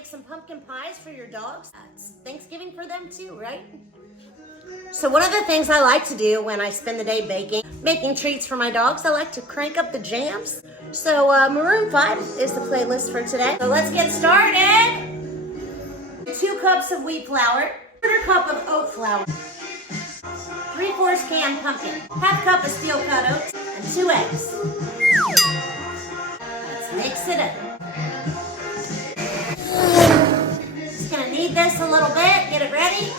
make some pumpkin pies for your dogs. It's Thanksgiving for them too, right? So one of the things I like to do when I spend the day making treats for my dogs, I like to crank up the jams. So Maroon 5 is the playlist for today. So let's get started. 2 cups of wheat flour, 1/4 cup of oat flour, 3/4 can pumpkin, 1/2 cup of steel cut oats, and 2 eggs. Let's mix it up. Just gonna knead this a little bit, get it ready.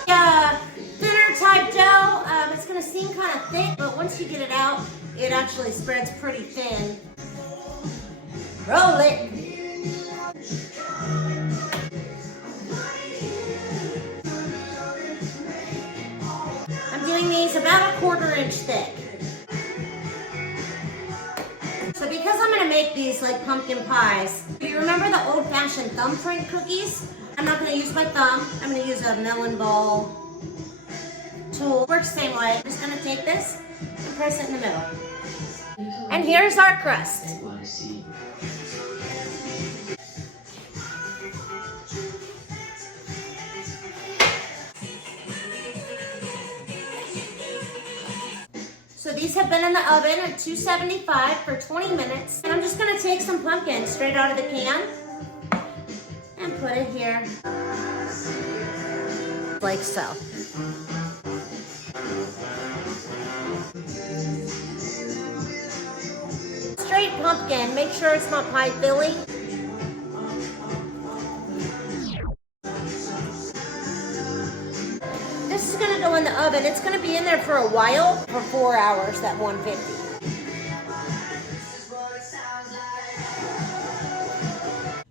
Thinner type dough, it's gonna seem kind of thick, but once you get it out, it actually spreads pretty thin. Roll it. I'm doing these about 1/4 inch thick. So because I'm gonna make these like pumpkin pies, do you remember the old-fashioned thumbprint cookies? I'm not gonna use my thumb, I'm gonna use a melon ball tool. Works the same way. I'm just gonna take this and press it in the middle. And here's our crust. So these have been in the oven at 275 for 20 minutes. And I'm just gonna take some pumpkin straight out of the can and put it here. Like so. Straight pumpkin, make sure it's not pie filling. This is gonna go in the oven. It's gonna be in there for a while, for 4 hours at 150.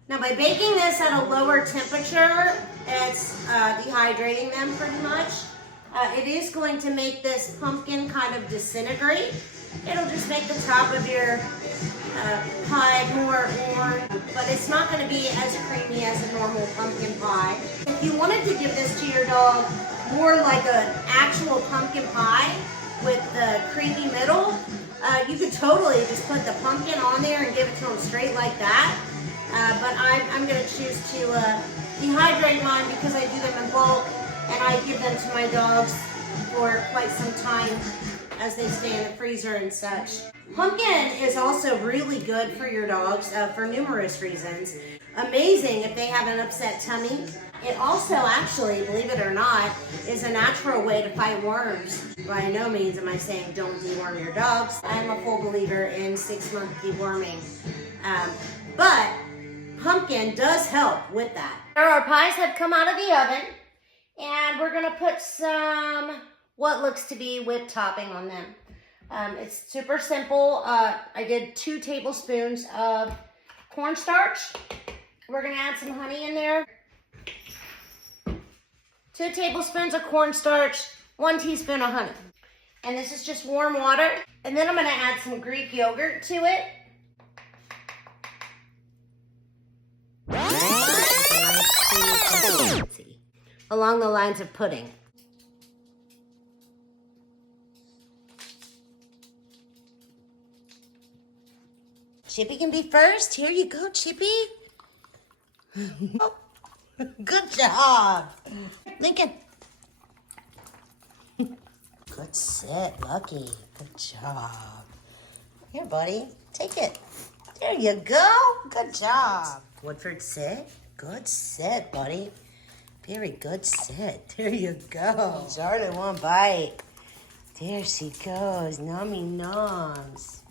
Now by baking this at a lower temperature, it's dehydrating them pretty much. It is going to make this pumpkin kind of disintegrate. It'll just make the top of your pie more orange, but it's not going to be as creamy as a normal pumpkin pie. If you wanted to give this to your dog more like an actual pumpkin pie with the creamy middle, you could totally just put the pumpkin on there and give it to them straight like that. But I'm going to choose to dehydrate mine because I do them in bulk and I give them to my dogs for quite some time as they stay in the freezer and such. Pumpkin is also really good for your dogs for numerous reasons. Amazing if they have an upset tummy. It also actually, believe it or not, is a natural way to fight worms. By no means am I saying don't deworm your dogs. I'm a full believer in 6-month deworming. But pumpkin does help with that. Our pies have come out of the oven and we're gonna put some what looks to be whipped topping on them. It's super simple. I did 2 tablespoons of cornstarch. We're gonna add some honey in there. 2 tablespoons of cornstarch, 1 teaspoon of honey. And this is just warm water. And then I'm gonna add some Greek yogurt to it. Along the lines of pudding. Chippy can be first. Here you go, Chippy. Oh, good job. Lincoln. Good sit, Lucky. Good job. Here, buddy. Take it. There you go. Good job. Woodford, sit. Good sit, buddy. Very good sit. There you go. Charlotte, one bite. There she goes. Nummy noms.